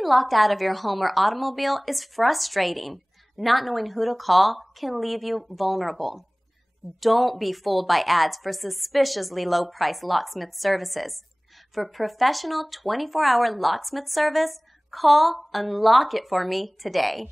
Getting locked out of your home or automobile is frustrating. Not knowing who to call can leave you vulnerable. Don't be fooled by ads for suspiciously low-priced locksmith services. For professional 24-hour locksmith service, call Unlock It for me today.